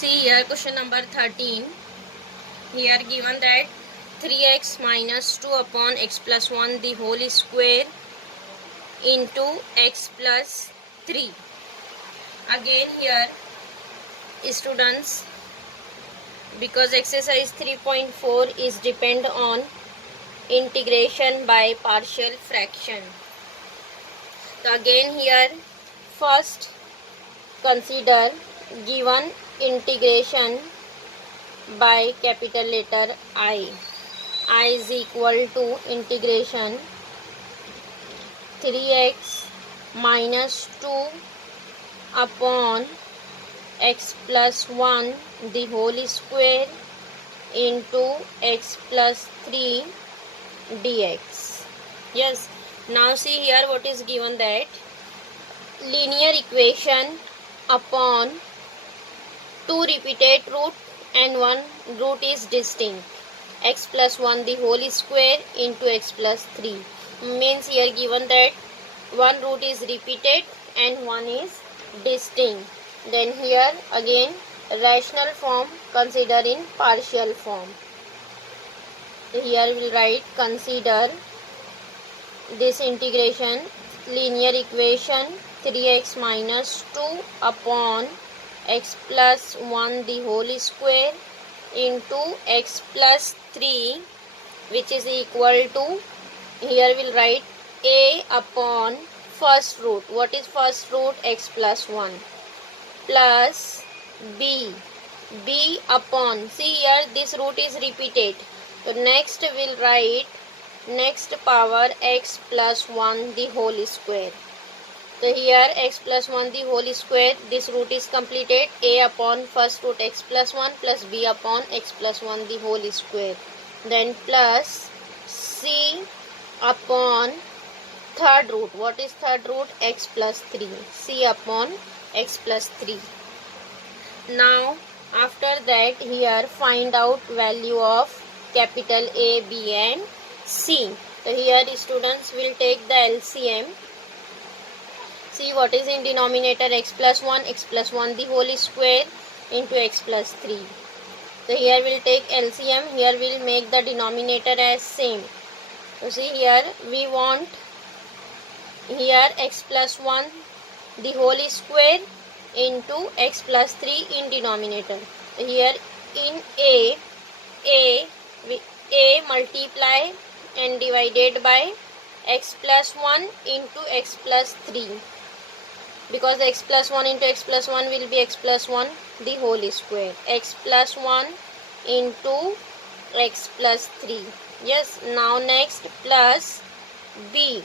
See here question number 13. Here given that 3x minus 2 upon x plus 1 the whole square into x plus 3. Again here students, because exercise 3.4 is depend on integration by partial fraction. So again here first consider given integration by capital letter I. I is equal to integration 3x minus 2 upon x plus 1 the whole square into x plus 3 dx. Yes, now see here what is given, that linear equation upon 2 repeated root and 1 root is distinct. X plus 1 the whole square into x plus 3 means here given that 1 root is repeated and 1 is distinct. Then here again rational form consider in partial form. Here we will write consider this integration linear equation 3x minus 2 upon x plus 1 the whole square into x plus 3 which is equal to, here we will write a upon first root. What is first root? X plus 1 plus b upon, see here this root is repeated, so next we will write next power x plus 1 the whole square. So here x plus 1 the whole square, this root is completed, a upon first root x plus 1 plus b upon x plus 1 the whole square, then plus c upon third root. What is third root? X plus 3, c upon x plus 3. Now after that here find out value of capital A, B and C. So here students will take the LCM. See what is in denominator, x plus 1 the whole square into x plus 3. So here we will take LCM, here we will make the denominator as same. So see here we want here x plus 1 the whole square into x plus 3 in denominator. So here in A multiply and divided by x plus 1 into x plus 3, because x plus 1 into x plus 1 will be x plus 1 the whole square, x plus 1 into x plus 3. Yes, now next plus b.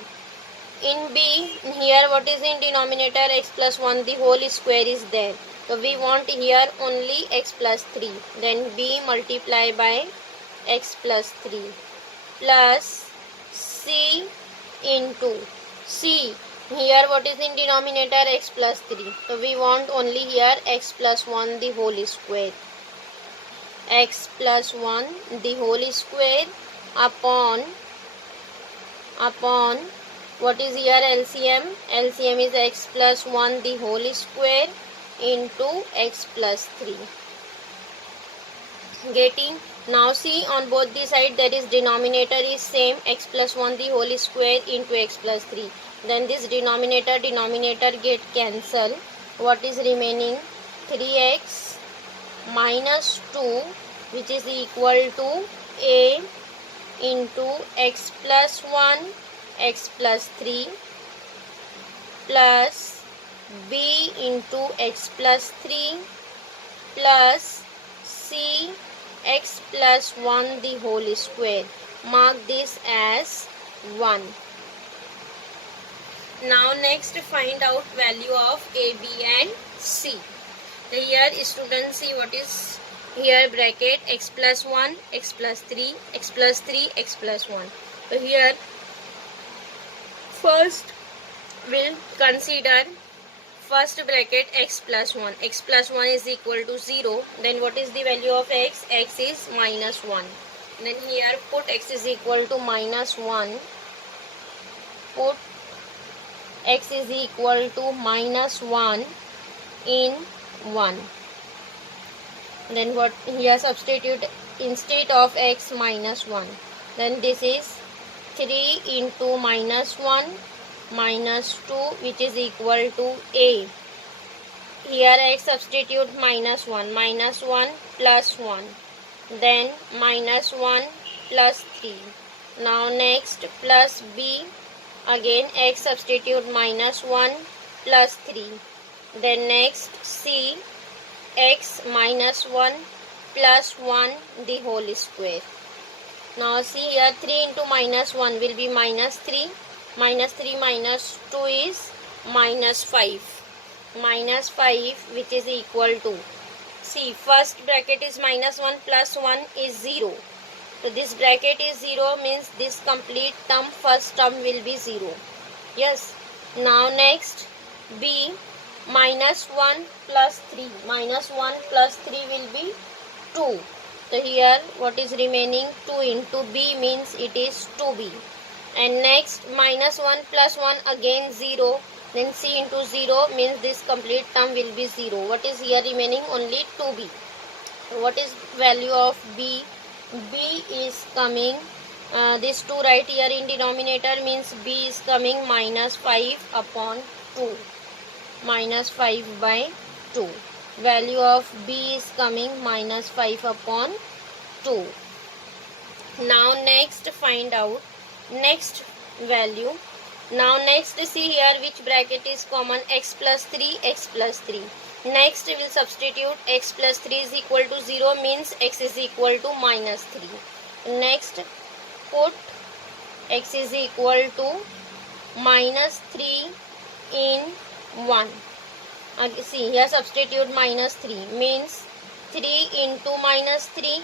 In b here what is in denominator? X plus 1 the whole square is there, so we want here only x plus 3, then b multiply by x plus 3 plus c into c. Here what is in denominator? X plus 3, so we want only here x plus 1 the whole square, x plus 1 the whole square upon what is here LCM? LCM is x plus 1 the whole square into x plus 3. Getting? Now see on both the side, that is denominator is same, x plus 1 the whole square into x plus 3. Then this denominator get cancel. What is remaining? 3x minus 2 which is equal to a into x plus 1 x plus 3 plus b into x plus 3 plus c x plus 1 the whole square. Mark this as 1. Now next find out value of a, b and c. So here students see what is here bracket x plus 1 x plus 3 x plus 3 x plus 1. So here first we'll consider first bracket x plus 1. X plus 1 is equal to 0. Then what is the value of x? X is minus 1. Then here put x is equal to minus 1. Put x is equal to minus 1 in 1. Then what here substitute instead of x minus 1. Then this is 3 into minus 1 minus 2, which is equal to a. Here x substitute minus 1 plus 1. Then minus 1 plus 3. Now next plus b. Again x substitute minus 1 plus 3. Then next c, x minus 1 plus 1 the whole square. Now see here 3 into minus 1 will be minus 3. Minus 3 minus 2 is minus 5. Minus 5, which is equal to, see, first bracket is minus 1 plus 1 is 0. So this bracket is 0 means this complete term, first term will be 0. Yes. Now next b, minus 1 plus 3. Minus 1 plus 3 will be 2. So here what is remaining, 2 into b means it is 2b. And next minus 1 plus 1 again 0. Then c into 0 means this complete term will be 0. What is here remaining? Only 2b. What is value of b? B is coming, this 2 right here in denominator means b is coming minus 5 upon 2. Minus 5 by 2. Value of b is coming minus 5 upon 2. Now next find out next value. Now next see here which bracket is common, x plus 3, x plus 3. Next we will substitute x plus 3 is equal to 0 means x is equal to minus 3. Next put x is equal to minus 3 in 1. See here substitute minus 3 means 3 into minus 3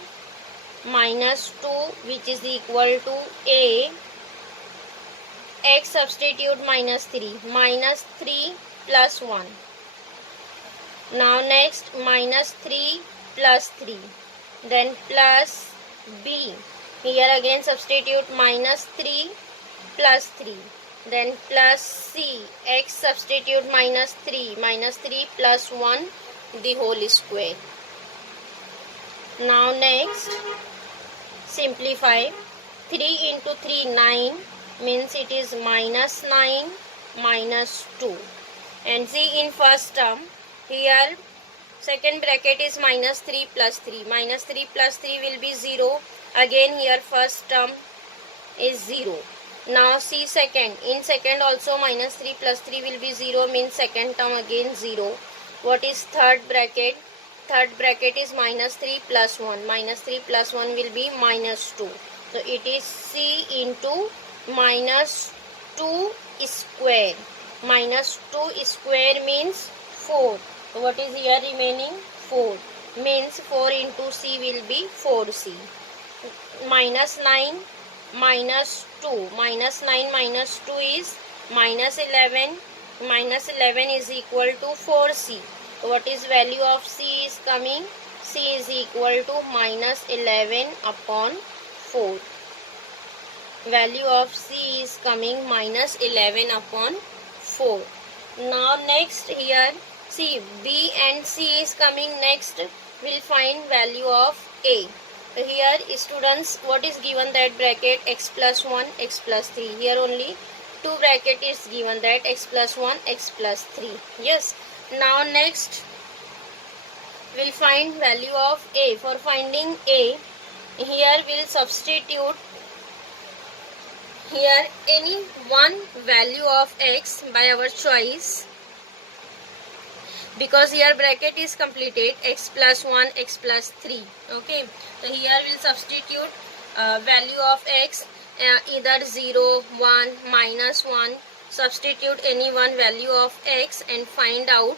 minus 2, which is equal to a. X substitute minus 3 plus 1. Now next minus 3 plus 3. Then plus b. Here again substitute minus 3 plus 3. Then plus c. X substitute minus 3 plus 1 the whole square. Now next simplify. 3 into 3 9 means it is minus 9 minus 2. And see in first term here second bracket is minus 3 plus 3. Minus 3 plus 3 will be 0. Again here first term is 0. Now see second. In second also minus 3 plus 3 will be 0 means second term again 0. What is third bracket? Third bracket is minus 3 plus 1. Minus 3 plus 1 will be minus 2. So it is c into minus 2 square. Minus 2 square means 4. So what is here remaining? 4. Means 4 into c will be 4c. Minus 9 minus 2. Minus 9 minus 2 is minus 11. Minus 11 is equal to 4c. So what is value of c is coming? C is equal to minus 11 upon 4. Value of c is coming minus 11 upon 4. Now next here see b and c is coming next. We'll find value of a. So here students what is given, that bracket x plus 1 x plus 3. Here only 2 bracket is given, that x plus 1 x plus 3. Yes. Now next we'll find value of a. For finding a here we'll substitute here any one value of x by our choice, because here bracket is completed x plus 1 x plus 3. Okay, so here we'll substitute value of x either 0 1 minus 1. Substitute any one value of x and find out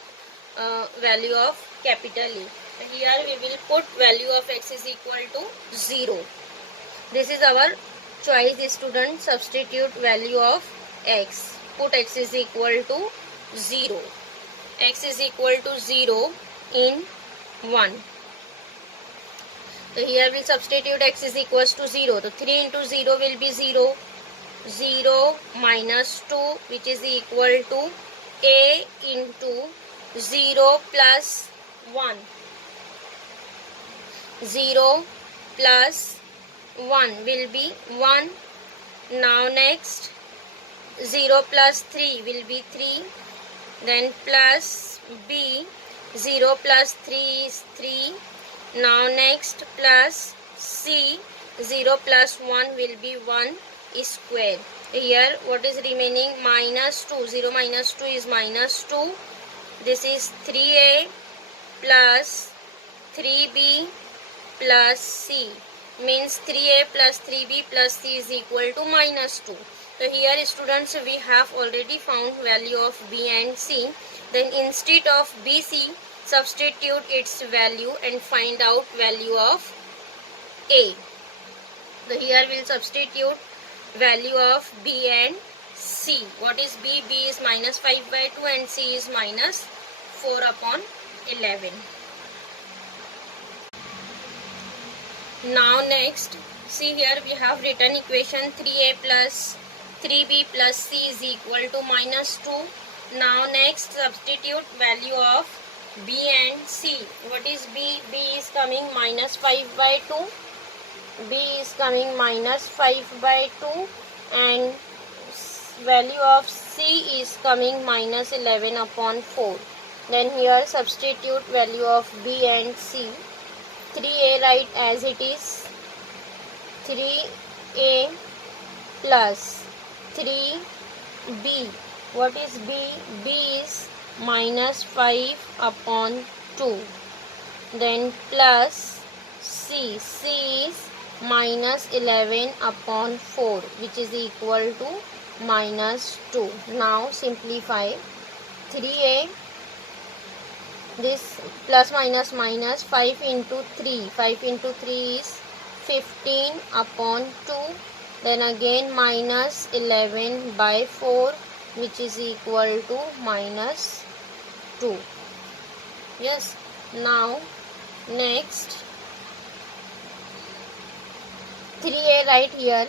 value of capital A. So here we will put value of x is equal to 0. This is our choice student. Substitute value of x. Put x is equal to 0. X is equal to 0 in 1. So here we will substitute x is equals to 0. So 3 into 0 will be 0. 0 minus 2, which is equal to a into 0 plus 1. 0 plus 1 will be 1. Now next 0 plus 3 will be 3. Then plus b, 0 plus 3 is 3. Now next plus c, 0 plus 1 will be 1 square. Here what is remaining? Minus 2. 0 minus 2 is minus 2. This is 3a plus 3b plus c, means 3a plus 3b plus c is equal to minus 2. So here students, we have already found value of b and c. Then instead of bc, substitute its value and find out value of a. So here we will substitute value of b and c. What is b? B is minus 5 by 2 and c is minus 4 upon 11. Now next, see here we have written equation 3a plus 3b plus c is equal to minus 2. Now next, substitute value of b and c. What is b? B is coming minus 5 by 2. B is coming minus 5 by 2 and value of c is coming minus 11 upon 4. Then here substitute value of b and c. 3a write as it is. 3a plus 3b. What is b? B is minus 5 upon 2. Then plus c. C is minus 11 upon 4, which is equal to minus 2. Now simplify. 3a, this plus minus minus, 5 into 3. 5 into 3 is 15 upon 2. Then again minus 11 by 4, which is equal to minus 2. Yes. Now next, 3a write here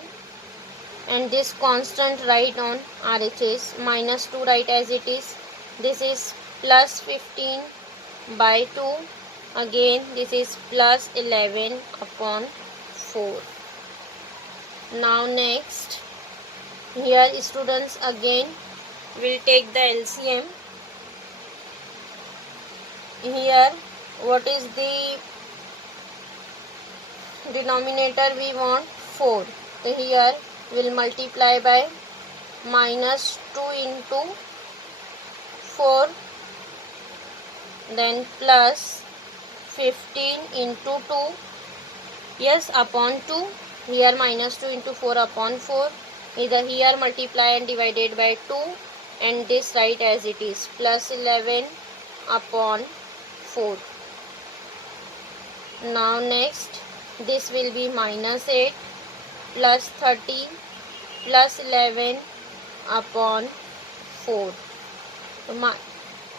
and this constant write on RHS. Minus 2 write as it is. This is plus 15 by 2. Again this is plus 11 upon 4. Now next, here students again will take the LCM. Here what is the denominator we want? 4. So here will multiply by minus 2 into 4, then plus 15 into 2, yes, upon 2. Here minus 2 into 4 upon 4. Either here multiply and divided by 2 and this write as it is, plus 11 upon 4. Now next, this will be minus 8 plus 30 plus 11 upon 4.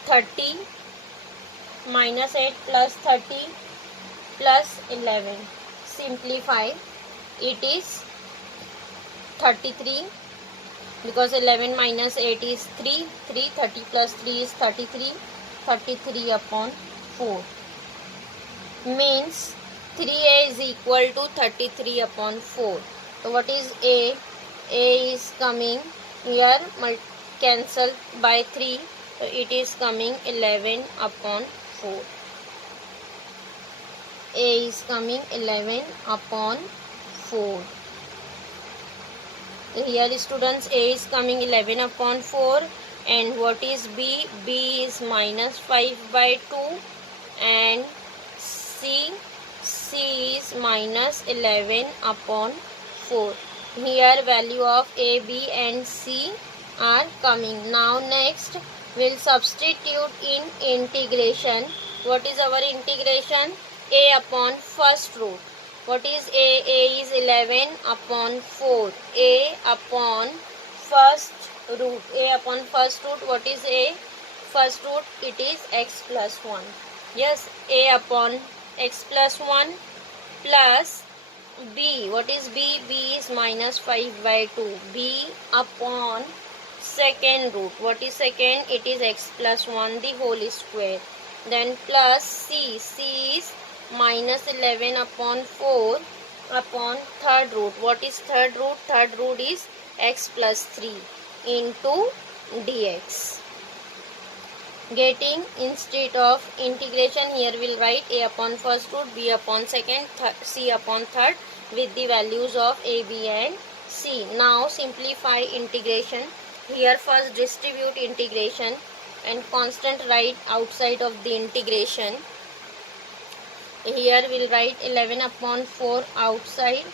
30 minus 8 plus 30 plus 11. Simplify. It is 33 because 11 minus 8 is 3. 30 plus 3 is 33. 33 upon 4. Means 3a is equal to 33 upon 4. So what is a? A is coming here, cancel by 3. So it is coming 11 upon 4. A is coming 11 upon 4. So here students, A is coming 11 upon 4. And what is B? B is minus 5 by 2. And C is minus 11 upon 4. Here value of A, B and C are coming. Now next, we'll substitute in integration. What is our integration? A upon first root. What is A? A is 11 upon 4. A upon first root. A upon first root. What is A? First root, it is x plus 1. Yes, A upon x plus 1 plus B. What is B? B is minus 5 by 2. B upon second root. What is second? It is x plus 1 the whole square. Then plus C. C is minus 11 upon 4 upon third root. What is third root? Third root is x plus 3 into dx. Getting, instead of integration, here we'll write a upon first root, b upon second, c upon third with the values of a, b and c. Now simplify integration. Here first distribute integration and constant write outside of the integration. Here we'll write 11 upon 4 outside,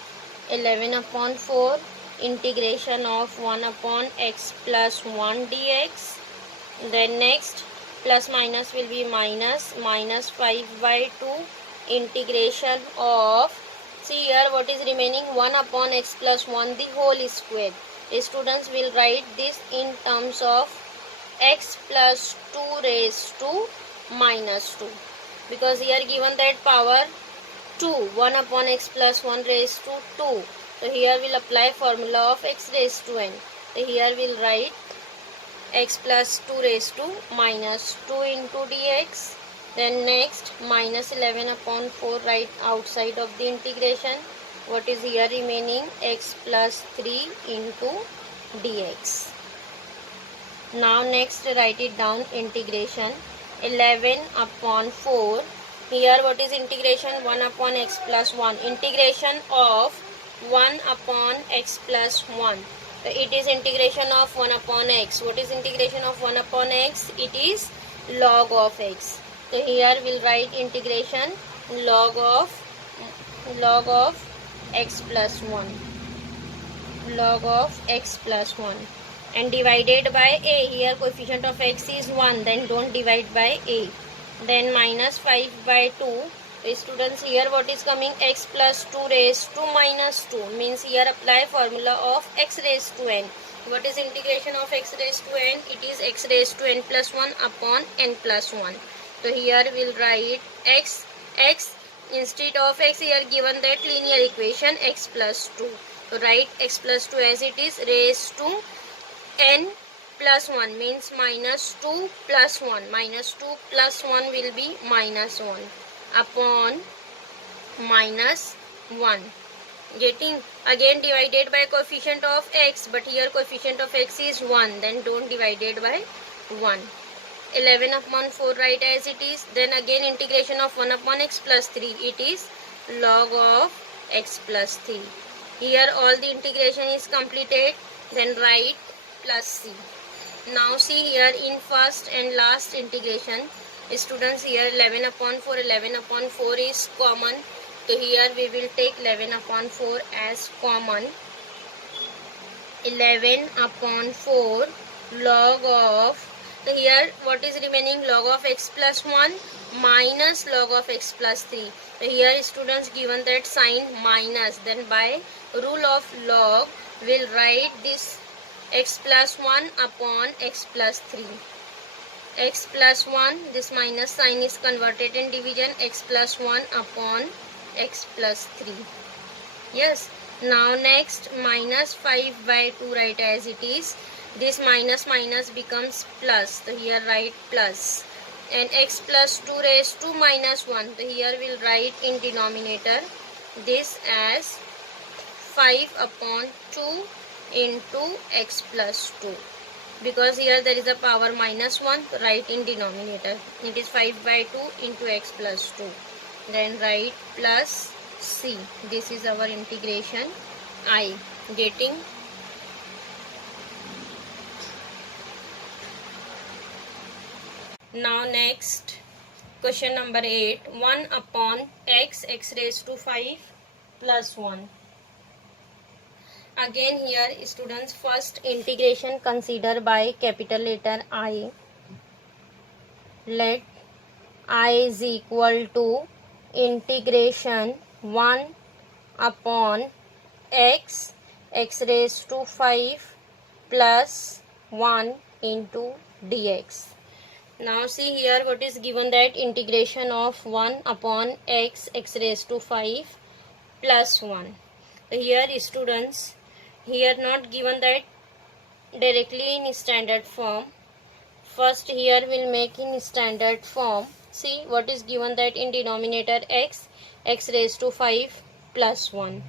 11 upon 4 integration of 1 upon x plus 1 dx. Then next plus minus will be minus 5 by 2 integration of, see here what is remaining, 1 upon x plus 1 the whole square. Students will write this in terms of x plus 2 raised to minus 2, because here given that power 2, 1 upon x plus 1 raised to 2. So here we'll apply formula of x raised to n. So here we'll write x plus 2 raised to minus 2 into dx. Then next minus 11 upon 4 right outside of the integration. What is here remaining? X plus 3 into dx. Now next write it down, integration 11 upon 4. Here what is integration? 1 upon x plus 1. Integration of 1 upon x plus 1. So it is integration of 1 upon x. What is integration of 1 upon x? It is log of x. So here we'll write integration log of x plus 1. Log of x plus 1. And divided by a. Here coefficient of x is 1. Then don't divide by a. Then minus 5 by 2. Students, here what is coming? X plus 2 raised to minus 2. Means here apply formula of x raised to n. What is integration of x raised to n? It is x raised to n plus 1 upon n plus 1. So here we'll write x instead of x, here given that linear equation x plus 2. So write x plus 2 as it is, raised to n plus 1 means minus 2 plus 1. Minus 2 plus 1 will be minus 1 upon minus 1. Getting, again divided by coefficient of x, but here coefficient of x is 1. Then don't divide it by 1. 11 upon 4 write as it is. Then again integration of 1 upon x plus 3. It is log of x plus 3. Here all the integration is completed. Then write plus c. Now see here in first and last integration. Students, here 11 upon 4 is common. So here we will take 11 upon 4 as common. 11 upon 4 log of, so here what is remaining? Log of x plus 1 minus log of x plus 3. So here students, given that sign minus, then by rule of log we'll write this x plus 1 upon x plus 3. X plus 1, this minus sign is converted in division, x plus 1 upon x plus 3. Yes. Now next minus 5 by 2 write as it is. This minus becomes plus. So here write plus. And x plus 2 raised to minus 1. So here we'll write in denominator this as 5 upon 2 into x plus 2. Because here there is a power minus 1, write in denominator. It is 5 by 2 into x plus 2. Then write plus c. This is our integration I. Getting? Now next question number 8. 1 upon x raised to 5 plus 1. Again here students, first integration consider by capital letter I. Let I is equal to integration 1 upon x raised to 5 plus 1 into dx. Now see here what is given, that integration of 1 upon x raised to 5 plus 1. Here students, here not given that directly in standard form. First here we'll make in standard form. See what is given, that in denominator x, x raised to 5 plus 1.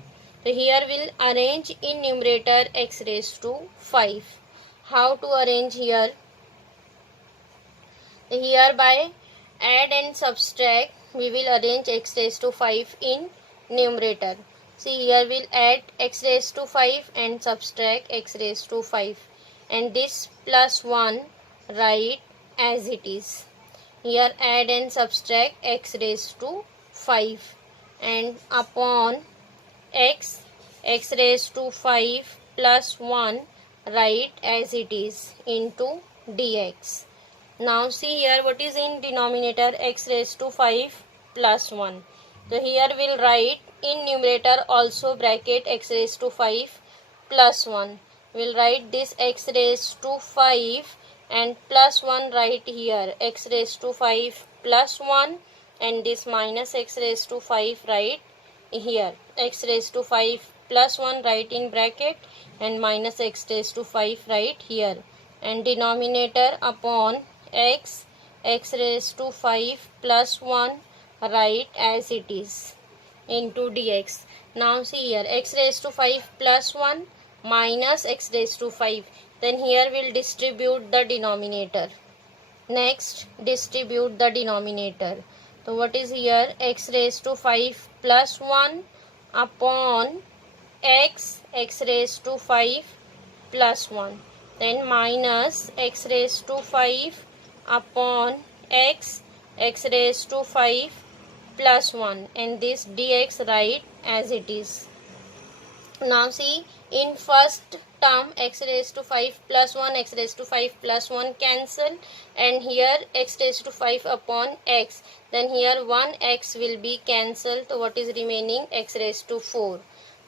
So here we'll arrange in numerator x raised to 5. How to arrange here? Here by add and subtract we will arrange x raised to 5 in numerator. See here we'll add x raised to 5 and subtract x raised to 5, and this plus 1 write as it is. Here add and subtract x raised to 5 and upon x, x raised to 5 plus 1 write as it is into dx. Now see here what is in denominator, x raised to 5 plus 1. So here we'll write in numerator also bracket x raised to 5 plus 1. We'll write this x raised to 5 and plus 1 right here, x raised to 5 plus 1, and this minus x raised to 5 right here, x raised to 5 plus 1 right in bracket and minus x raised to 5 right here, and denominator upon x, x raised to 5 plus 1 write as it is into dx. Now see here x raised to 5 plus 1 minus x raised to 5. Then here we'll distribute the denominator. Next distribute the denominator. So what is here, x raised to 5 plus 1 upon x, x raised to 5 plus 1. Then minus x raised to 5 upon x, x raised to 5 plus 1, and this dx write as it is. Now see in first term x raised to 5 plus 1, x raised to 5 plus 1 cancel, and here x raised to 5 upon x, then here 1x will be cancelled. So what is remaining, x raised to 4.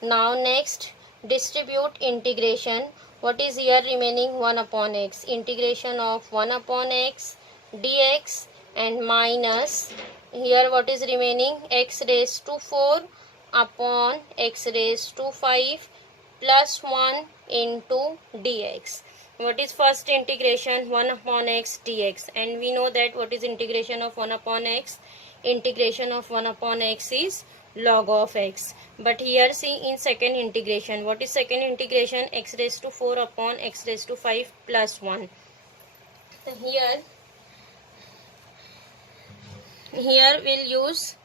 Now next distribute integration. What is here remaining, 1 upon x, integration of 1 upon x dx, and minus here what is remaining, x raised to 4 upon x raised to 5 plus 1 into dx. What is first integration, 1 upon x dx, and we know that what is integration of 1 upon x, integration of 1 upon x is log of x. But here see in second integration, what is second integration, x raised to 4 upon x raised to 5 plus 1. So here we'll use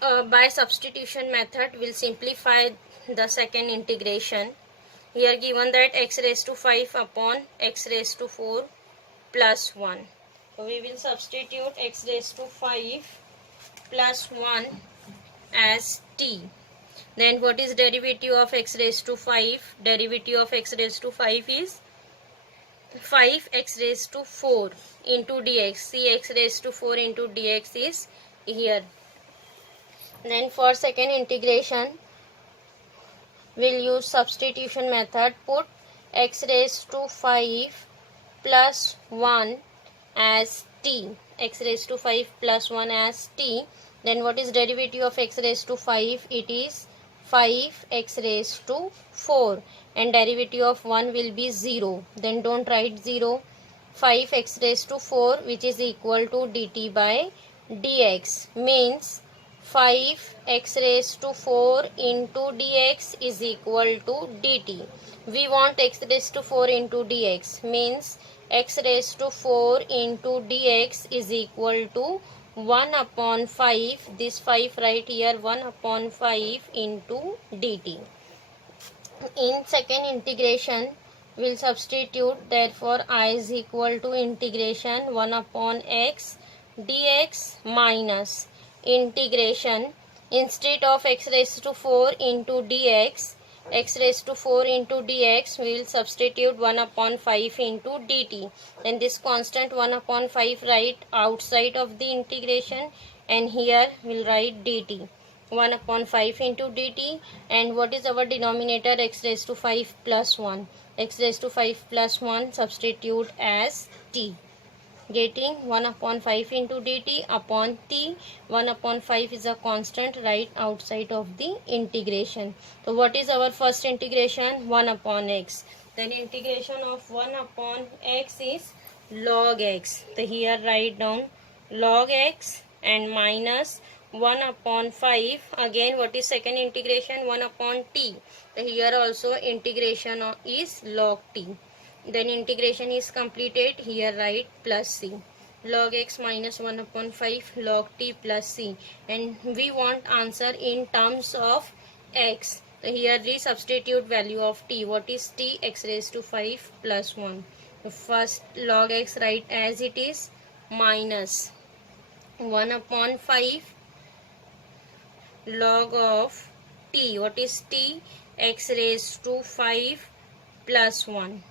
by substitution method we'll simplify the second integration. Here given that x raised to 5 upon x raised to 4 plus 1. So we will substitute x raised to 5 plus 1 as t. Then what is derivative of x raised to 5? Derivative of x raised to 5 is 5x raised to 4 into dx. See x raised to 4 into dx is here. Then for second integration we'll use substitution method. Put x raised to 5 plus 1 as t, x raised to 5 plus 1 as t. Then what is derivative of x raised to 5? It is 5x raised to 4, and derivative of 1 will be 0. Then don't write 0. 5x raised to 4 which is equal to dt by dx, means 5x raised to 4 into dx is equal to dt. We want x raised to 4 into dx, means x raised to 4 into dx is equal to 1 upon 5, this 5 right here, 1 upon 5 into dt. In second integration we'll substitute, therefore I is equal to integration 1 upon x dx minus integration, instead of x raised to 4 into dx, x raised to 4 into dx we will substitute 1 upon 5 into dt. Then this constant 1 upon 5 write outside of the integration, and here we'll write dt, 1 upon 5 into dt. And what is our denominator, x raised to 5 plus 1, x raised to 5 plus 1 substitute as t, getting 1 upon 5 into dt upon t. 1 upon 5 is a constant right outside of the integration. So what is our first integration, 1 upon x. Then integration of 1 upon x is log x. So here write down log x and minus 1 upon 5. Again, what is second integration? 1 upon t. So here also integration is log t. Then integration is completed. Here write plus c. Log x minus 1 upon 5 log t plus c. And we want answer in terms of x. So here the substitute value of t. What is t? X raised to 5 plus 1. The first log x write as it is minus 1 upon 5 log of t. What is t? X raised to 5 plus 1.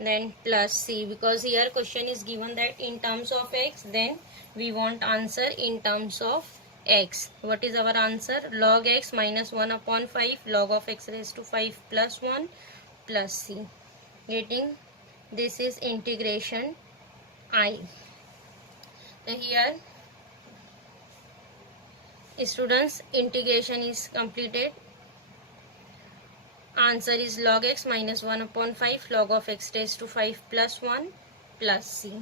Then plus c, because here question is given that in terms of x, then we want answer in terms of x. What is our answer? Log x minus 1 upon 5 log of x raised to 5 plus 1 plus c. Getting this is integration I. So here students, integration is completed. Answer is log x minus 1 upon 5 log of x raised to 5 plus 1 plus c.